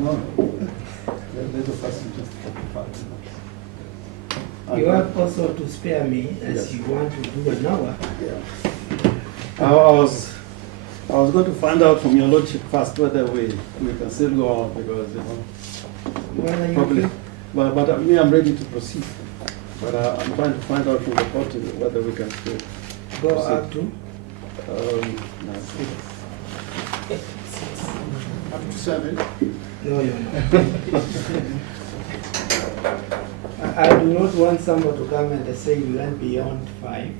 No. Let the person just 45 minutes. You have also to spare me, as yes. you want to do an hour. Yeah. I was going to find out from your lordship first whether we can still go on, because Whether probably. you But me, I'm ready to proceed. But I'm trying to find out from the court whether we can still go proceed. up to? No, Up to 7. No, you're not. I do not want someone to come and say you went beyond 5.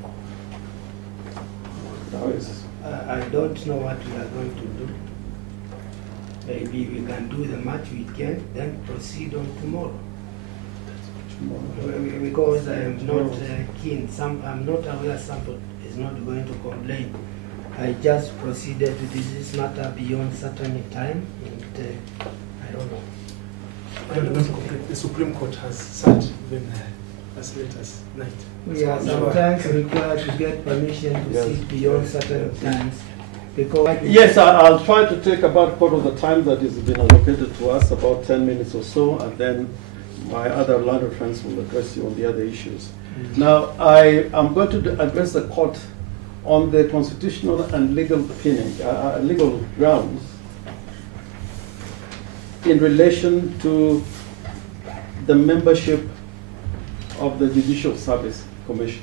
I don't know what we are going to do. Maybe we can do the much we can, then proceed on tomorrow. Because I am not keen. I'm not aware somebody is not going to complain. I just proceeded to this matter beyond certain time, and I don't know. The Supreme Court has sat even as late as night. We are sometimes required to get permission to sit beyond certain times. Because yes, I'll try to take about part of the time that has been allocated to us, about 10 minutes or so, and then my other learned friends will address you on the other issues. Now, I am going to address the court on the constitutional and legal legal grounds in relation to the membership of the Judicial Service Commission.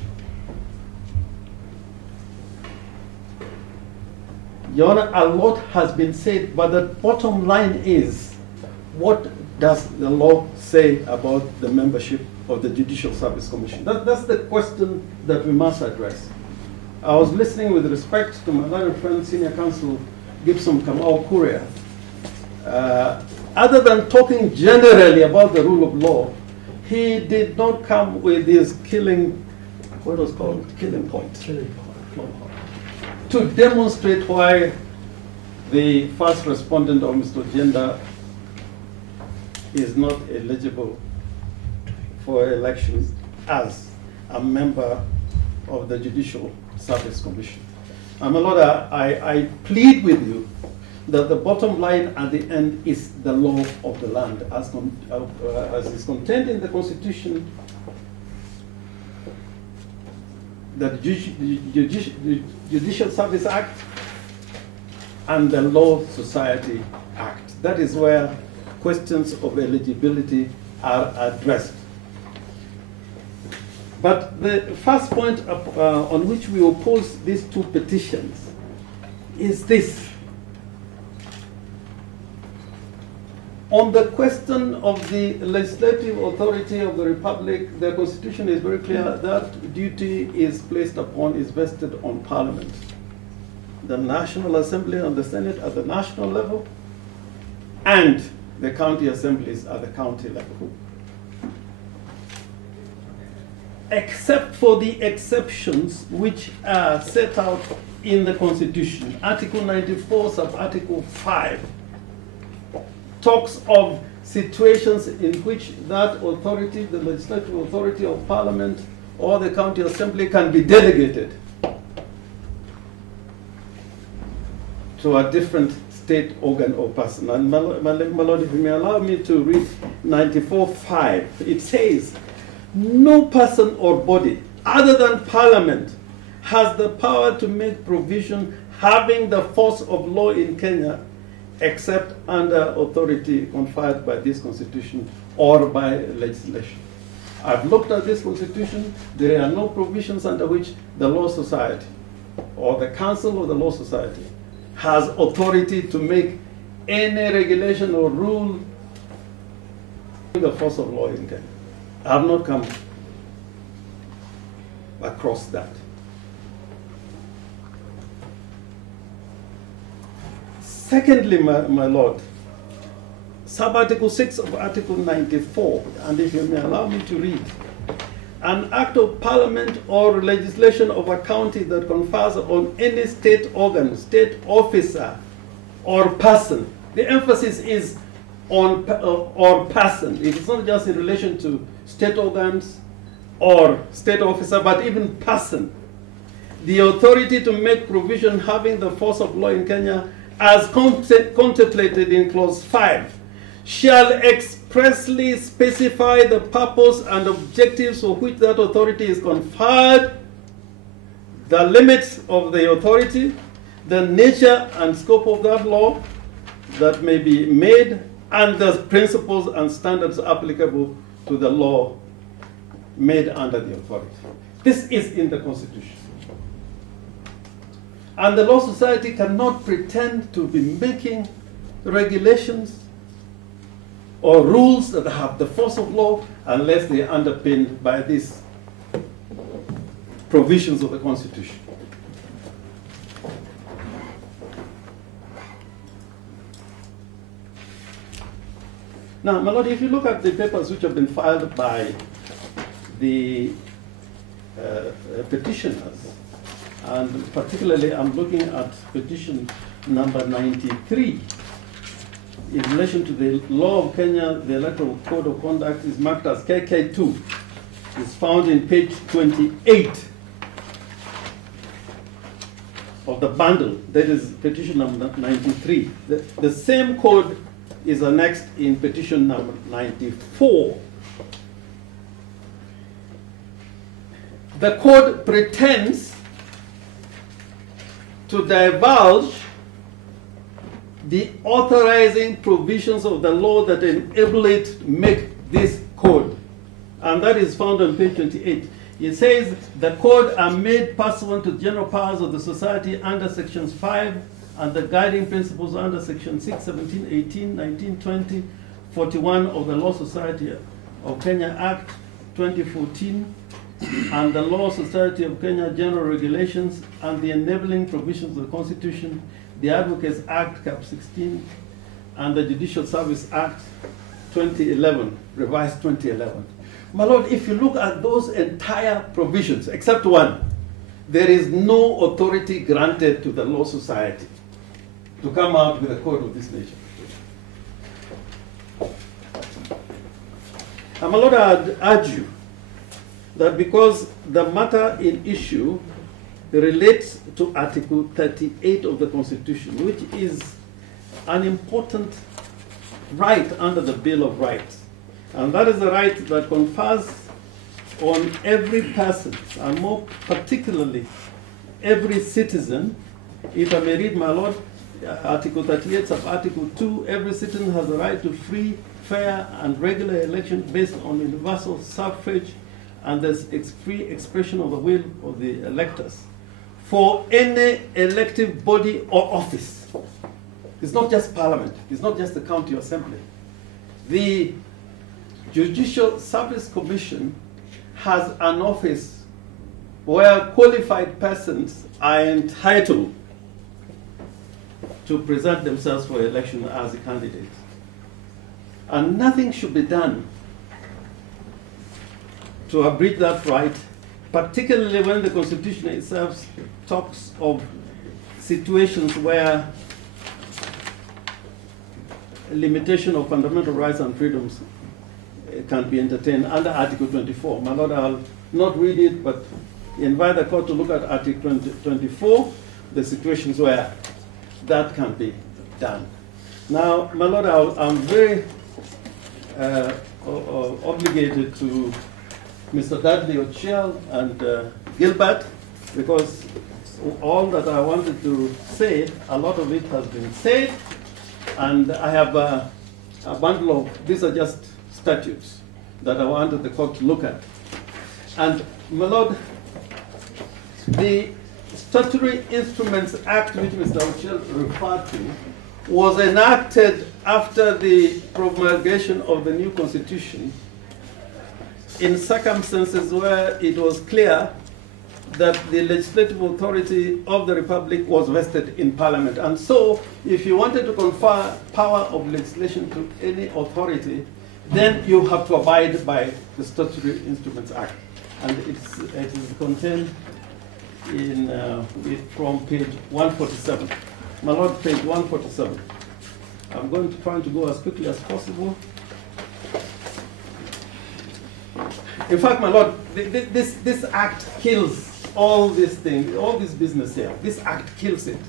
Your Honor, a lot has been said, but the bottom line is, what does the law say about the membership of the Judicial Service Commission? That's the question that we must address. I was listening with respect to my learned friend, Senior Counsel Gibson Kamau Kuria. Other than talking generally about the rule of law, he did not come with his killing point. To demonstrate why the first respondent of Mr. Gender is not eligible for elections as a member of the Judicial Service Commission. My Lord, I plead with you that the bottom line at the end is the law of the land, as is contained in the Constitution, the Judicial Service Act, and the Law Society Act. That is where questions of eligibility are addressed. But the first point on which we oppose these two petitions is this. On the question of the legislative authority of the Republic, the Constitution is very clear that duty is placed upon, is vested on Parliament. The National Assembly and the Senate at the national level, and the county assemblies at the county level. Except for the exceptions which are set out in the Constitution. Article 94, sub-article 5, talks of situations in which that authority, the legislative authority of Parliament or the county assembly, can be delegated to a different state organ or person. And my Lord, if you may allow me to read 94.5, it says, no person or body other than Parliament has the power to make provision having the force of law in Kenya except under authority conferred by this Constitution or by legislation. I've looked at this Constitution. There are no provisions under which the Law Society or the Council of the Law Society has authority to make any regulation or rule the force of law in Kenya. I have not come across that. Secondly, my Lord, sub-article 6 of Article 94, and if you may allow me to read, an act of Parliament or legislation of a county that confers on any state organ, state officer, or person. The emphasis is on or person. It is not just in relation to state organs or state officer, but even person. The authority to make provision having the force of law in Kenya as contemplated in clause 5 shall expressly specify the purpose and objectives for which that authority is conferred, the limits of the authority, the nature and scope of that law that may be made, and the principles and standards applicable to the law made under the authority. This is in the Constitution. And the Law Society cannot pretend to be making regulations or rules that have the force of law unless they are underpinned by these provisions of the Constitution. Now, my Lord, if you look at the papers which have been filed by the petitioners, and particularly I'm looking at petition number 93, in relation to the law of Kenya, the Electoral Code of Conduct is marked as KK2. It's found in page 28 of the bundle. That is petition number 93. The same code is annexed in petition number 94. The code pretends to divulge the authorizing provisions of the law that enable it to make this code. And that is found on page 28. It says the code are made pursuant to general powers of the society under sections 5 and the guiding principles under section 6, 17, 18, 19, 20, 41 of the Law Society of Kenya Act 2014 and the Law Society of Kenya General Regulations and the enabling provisions of the Constitution, the Advocates Act Cap 16 and the Judicial Service Act 2011, revised 2011. My Lord, if you look at those entire provisions, except one, there is no authority granted to the Law Society to come out with a code of this nature. And my Lord, I'd urge you that because the matter in issue relates to Article 38 of the Constitution, which is an important right under the Bill of Rights. And that is the right that confers on every person, and more particularly every citizen. If I may read, my Lord, Article 38 of Article 2, every citizen has the right to free, fair, and regular election based on universal suffrage and the free expression of the will of the electors for any elective body or office. It's not just Parliament. It's not just the County Assembly. The Judicial Service Commission has an office where qualified persons are entitled to present themselves for election as a candidate. And nothing should be done to abridge that right, particularly when the Constitution itself talks of situations where limitation of fundamental rights and freedoms can be entertained under Article 24. My Lord, I'll not read it, but invite the court to look at Article 24, the situations where that can be done. Now, my Lord, I'm very obligated to Mr. Dudley Ochiel and Gilbert, because all that I wanted to say, a lot of it has been said, and I have a bundle of, these are just statutes that I wanted the court to look at. And my Lord, the Statutory Instruments Act, which Mr. Ochiel referred to, was enacted after the promulgation of the new Constitution in circumstances where it was clear that the legislative authority of the Republic was vested in Parliament. And so, if you wanted to confer power of legislation to any authority, then you have to abide by the Statutory Instruments Act. And it is contained in, from page 147. My Lord, page 147. I'm going to try to go as quickly as possible. In fact, my Lord, this act kills all these things, all this business here. This act kills it.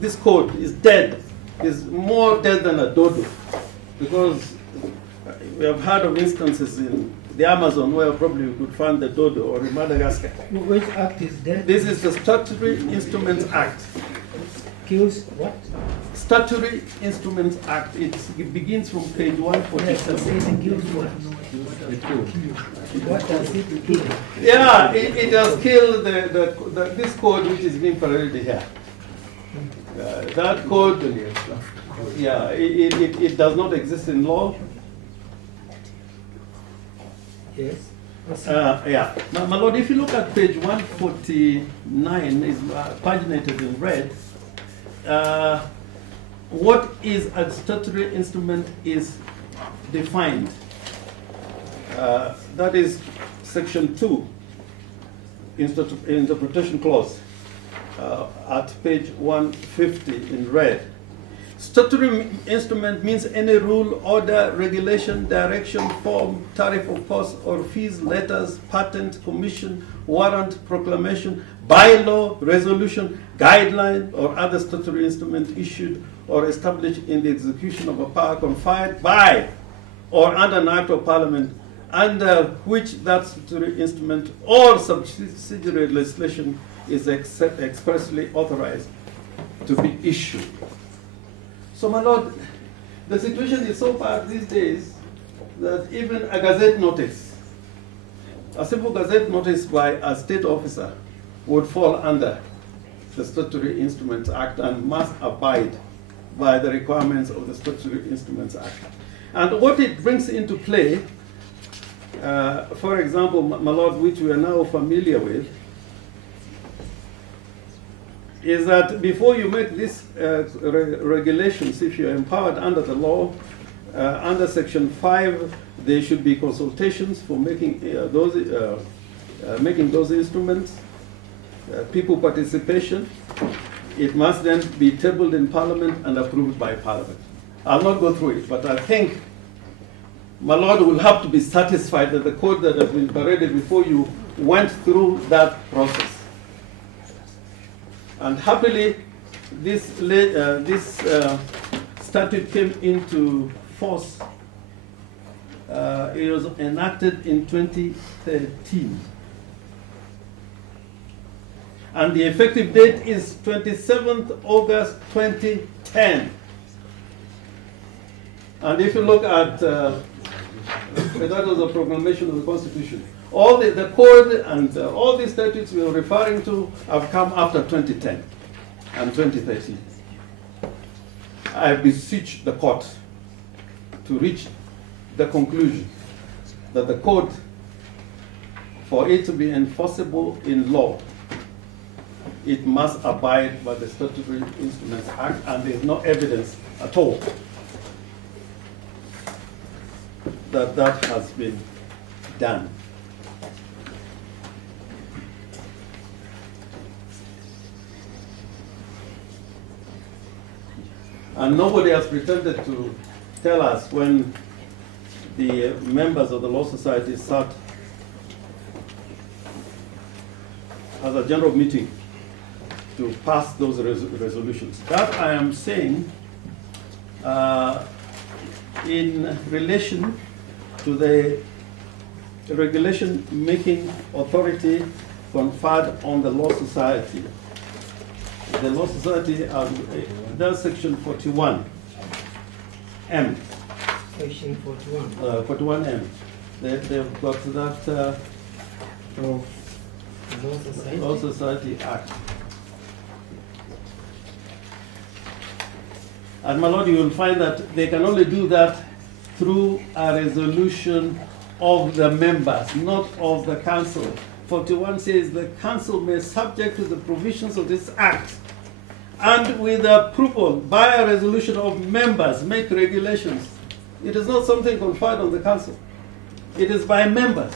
This code is dead. Is more dead than a dodo. Because we have heard of instances in the Amazon where probably we could find the dodo, or in Madagascar. Which act is that? This is the Statutory Instruments Act. Kills what? Statutory Instruments Act. It begins from page 147. Yes, it kills what? What does it kill? Yeah, it has killed this code which is being paraded here. That code, yeah, it does not exist in law. Yes. Yeah. My Lord, if you look at page 149, is paginated in red. What is a statutory instrument is defined. That is section 2, interpretation clause, at page 150 in red. Statutory instrument means any rule, order, regulation, direction, form, tariff of cost or fees, letters, patent, commission, warrant, proclamation, bylaw, resolution, guideline, or other statutory instrument issued or established in the execution of a power conferred by or under an act of parliament, under which that statutory instrument or subsidiary legislation is expressly authorized to be issued. So, my Lord, the situation is so bad these days that even a gazette notice, a simple gazette notice by a state officer, would fall under the Statutory Instruments Act and must abide by the requirements of the Statutory Instruments Act. And what it brings into play, for example, my Lord, which we are now familiar with, is that before you make these regulations, if you're empowered under the law, under Section 5, there should be consultations for making those instruments, people participation. It must then be tabled in Parliament and approved by Parliament. I'll not go through it, but I think my Lord will have to be satisfied that the code that has been paraded before you went through that process. And happily, this statute came into force. It was enacted in 2013. And the effective date is 27th August 2010. And if you look at, that was a proclamation of the Constitution. All the code and all the statutes we are referring to have come after 2010 and 2013. I beseech the court to reach the conclusion that the code, for it to be enforceable in law, it must abide by the Statutory Instruments Act, and there is no evidence at all that that has been done. And nobody has pretended to tell us when the members of the Law Society sat as a general meeting to pass those resolutions. That I am saying in relation to the regulation-making authority conferred on the Law Society. The Law Society, that's Section 41M. Section 41. 41M. They've got that Law Society Act. And my Lord, you will find that they can only do that through a resolution of the members, not of the council. 41 says the council may, subject to the provisions of this act, and with approval by a resolution of members, make regulations. It is not something conferred on the council. It is by members.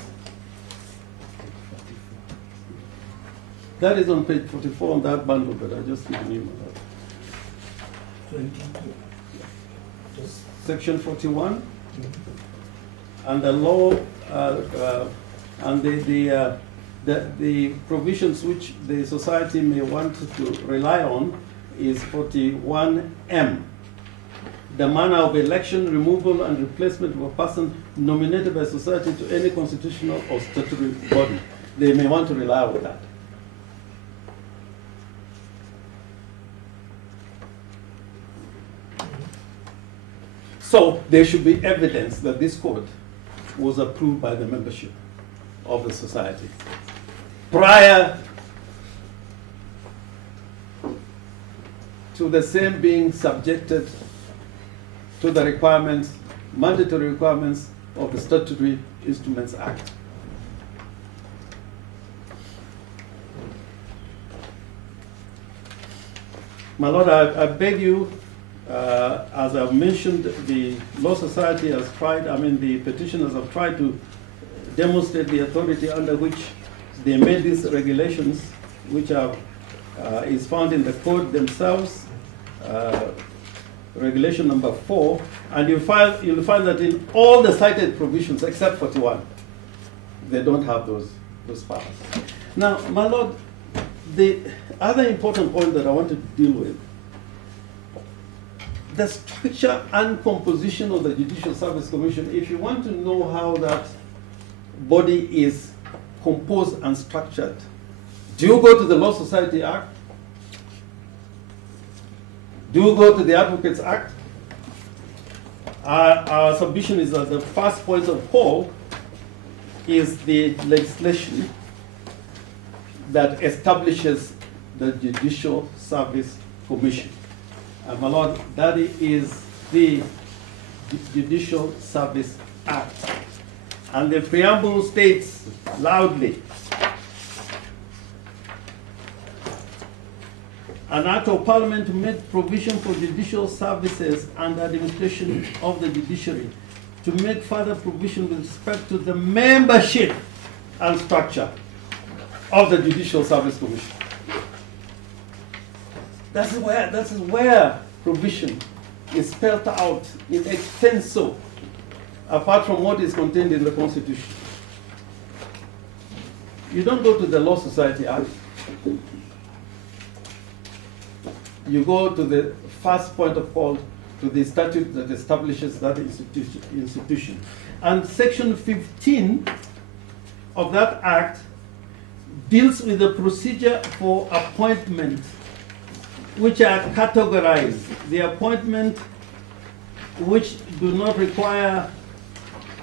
That is on page 44 on that bundle, but I just given you that. 22. Section 41, and the law and the provisions which the society may want to rely on is 41M. the manner of election, removal, and replacement of a person nominated by society to any constitutional or statutory body. They may want to rely on that. So there should be evidence that this code was approved by the membership of the society prior to the same being subjected to the requirements, mandatory requirements of the Statutory Instruments Act. My Lord, I beg you, as I've mentioned, the Law Society has tried, the petitioners have tried to demonstrate the authority under which they made these regulations, which are, is found in the code themselves, regulation number 4, and you'll find that in all the cited provisions except 41, they don't have those powers. Now, my Lord, the other important point that I want to deal with, the structure and composition of the Judicial Service Commission. If you want to know how that body is composed and structured, do you go to the Law Society Act? Do you go to the Advocates Act? Our submission is that the first point of call is the legislation that establishes the Judicial Service Commission. And my Lord, that is the Judicial Service Act. And the preamble states loudly, an act of parliament to make provision for judicial services and administration of the judiciary, to make further provision with respect to the membership and structure of the Judicial Service Commission. That is where provision is spelled out in extenso, apart from what is contained in the Constitution. You don't go to the Law Society Act. You go to the first point of call, to the statute that establishes that institution. And Section 15 of that Act deals with the procedure for appointment, which are categorized. The appointment which do not require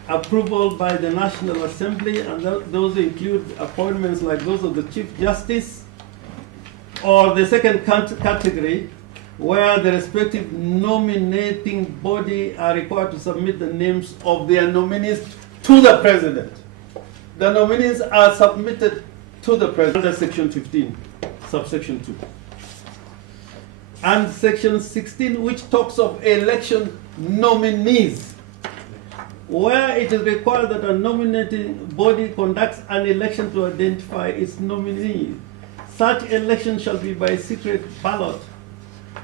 approval by the National Assembly, and those include appointments like those of the Chief Justice, or the second category, where the respective nominating body are required to submit the names of their nominees to the President. The nominees are submitted to the President under Section 15, subsection 2. And Section 16, which talks of election nominees, where it is required that a nominating body conducts an election to identify its nominee. Such election shall be by secret ballot,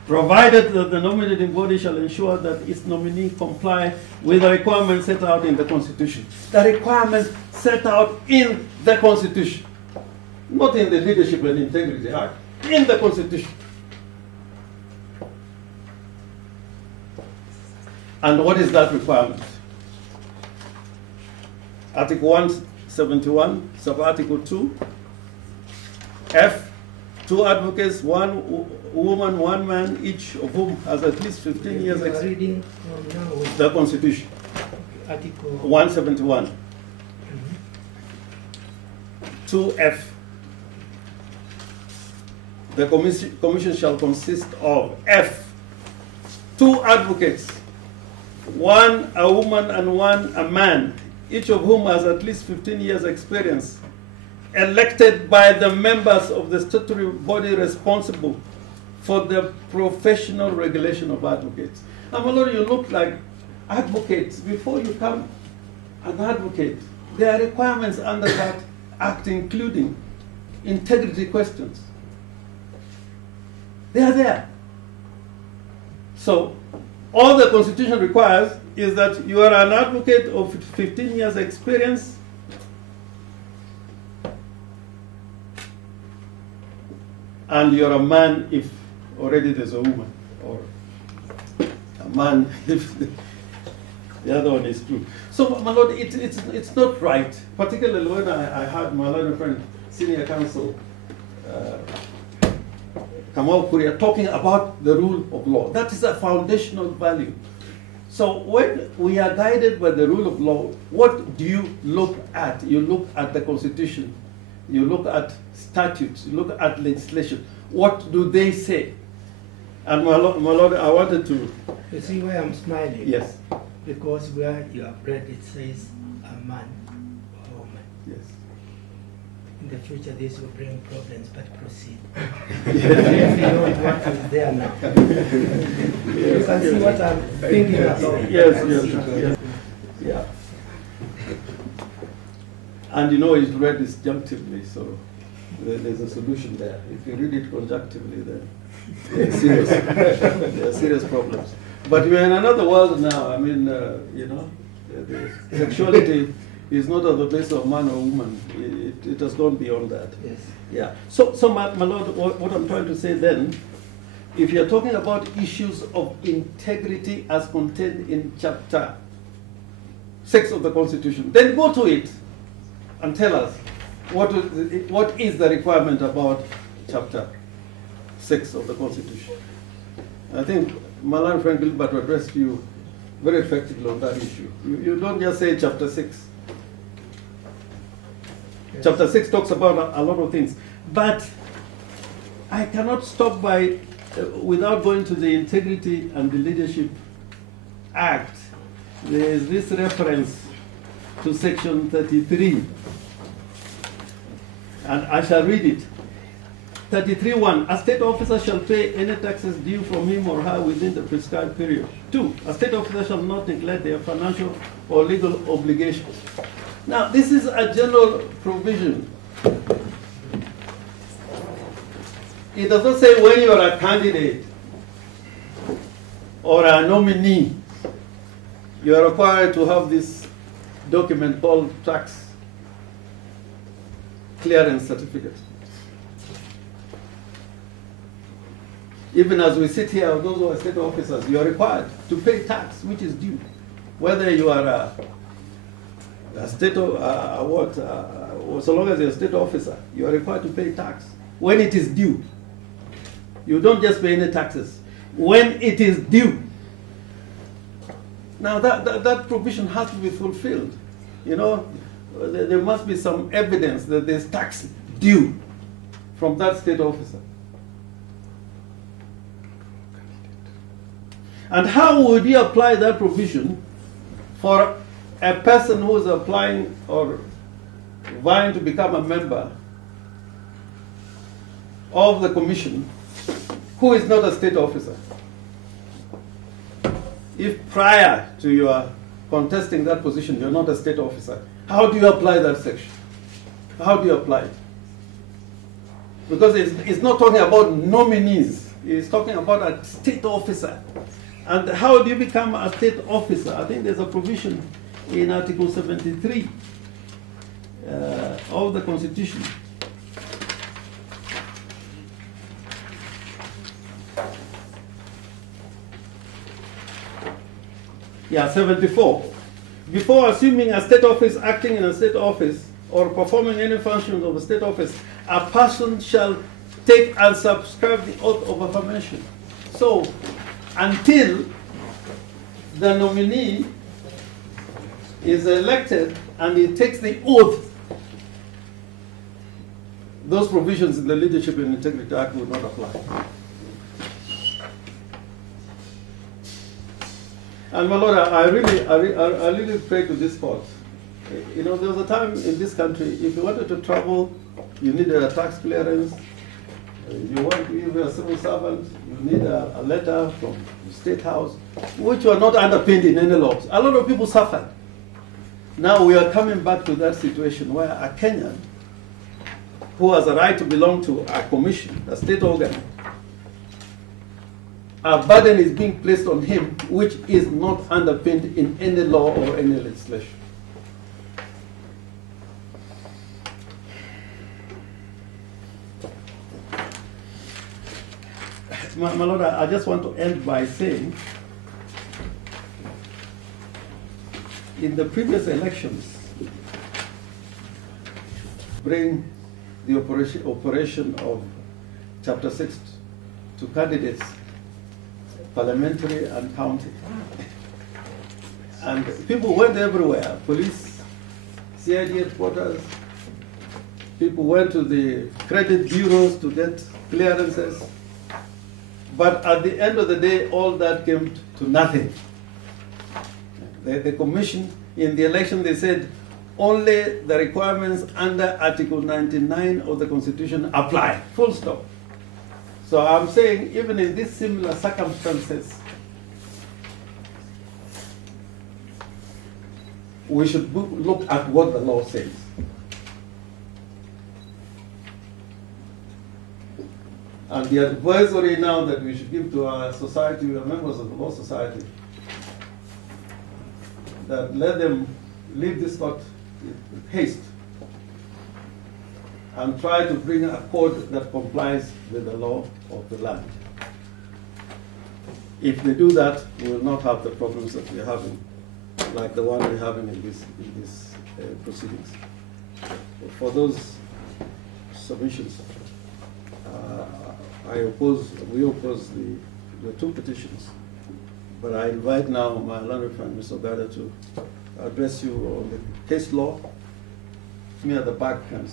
provided that the nominating body shall ensure that its nominee comply with the requirements set out in the Constitution. The requirements set out in the Constitution, not in the Leadership and Integrity Act, in the Constitution. And what is that requirement? Article 171, sub-article 2, F, 2 advocates, 1 woman, 1 man, each of whom has at least 15 years experience. The Constitution. Article 171. 2F. The commission shall consist of F, 2 advocates, 1 a woman and 1 a man, each of whom has at least 15 years experience, elected by the members of the statutory body responsible for the professional regulation of advocates. And my Lord, you look like advocates. Before you become an advocate, there are requirements under that act, including integrity questions. They are there. So all the Constitution requires is that you are an advocate of 15 years experience, and you're a man if already there's a woman or a man, if the other one is true. So, my lord, it's not right, particularly when I had my learned friend, senior counsel, Kamau Kuria, talking about the rule of law. That is a foundational value. So when we are guided by the rule of law, what do you look at? You look at the Constitution, you look at statutes, you look at legislation. What do they say? And my lord, I wanted to... You see why I'm smiling? Yes. Because where you have read it says a man or woman. Yes. In the future this will bring problems, but proceed. If you know what is there now. You can see what I'm thinking about. Yes. Yeah. And you know it's read disjunctively, so there's a solution there. If you read it conjunctively, then there are serious problems. But we're in another world now. I mean, you know, the sexuality is not on the basis of man or woman. It has gone beyond that. Yes. Yeah. So my lord, what I'm trying to say then, if you're talking about issues of integrity as contained in chapter 6 of the Constitution, then go to it and tell us what is the requirement about chapter 6 of the Constitution. I think my learned friend Gilbert addressed you very effectively on that issue. You don't just say chapter 6. Yes. Chapter 6 talks about a lot of things. But I cannot stop by, without going to the Integrity and the Leadership Act. There is this reference to section 33. And I shall read it. 33.1, a state officer shall pay any taxes due from him or her within the prescribed period. 2, a state officer shall not neglect their financial or legal obligations. Now, this is a general provision. It does not say when you are a candidate or a nominee, you are required to have this document called tax clearance certificate. Even as we sit here, those who are state officers, you are required to pay tax, which is due. Whether you are a state, so long as you're a state officer, you are required to pay tax when it is due. You don't just pay any taxes. When it is due. Now that provision has to be fulfilled. You know, there must be some evidence that there's tax due from that state officer. And how would you apply that provision for a person who is applying or vying to become a member of the commission who is not a state officer? If prior to your contesting that position, you're not a state officer, how do you apply that section? How do you apply it? Because it's not talking about nominees. It's talking about a state officer. And how do you become a state officer? I think there's a provision in Article 73 of the Constitution. Yeah, 74. Before assuming a state office, acting in a state office, or performing any functions of a state office, a person shall take and subscribe the oath of affirmation. So, until the nominee is elected and he takes the oath, those provisions in the Leadership and Integrity Act will not apply. And my Lord, I really pray to this court. You know, there was a time in this country, if you wanted to travel, you needed a tax clearance. You want to be a civil servant, you need a letter from the State House, which were not underpinned in any laws. A lot of people suffered. Now we are coming back to that situation where a Kenyan who has a right to belong to a commission, a state organ, a burden is being placed on him which is not underpinned in any law or any legislation. My Lord, I just want to end by saying in the previous elections, bring the operation of Chapter 6 to candidates, parliamentary and county. And people went everywhere, police, CID headquarters, people went to the credit bureaus to get clearances. But at the end of the day, all that came to nothing. The commission, in the election, they said only the requirements under Article 99 of the Constitution apply, full stop. So I'm saying, even in these similar circumstances, we should look at what the law says. And the advisory now that we should give to our society, we are members of the Law Society, that let them leave this court with haste and try to bring a code that complies with the law of the land. If they do that, we will not have the problems that we're having, like the one we're having in these proceedings. For those submissions, we oppose the two petitions. But I invite now my learned friend, Mr. Ogada, to address you on the case law. Me at the back and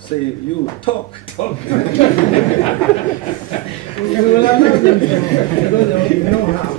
say, you talk. We will allow them to, because there will be no harm.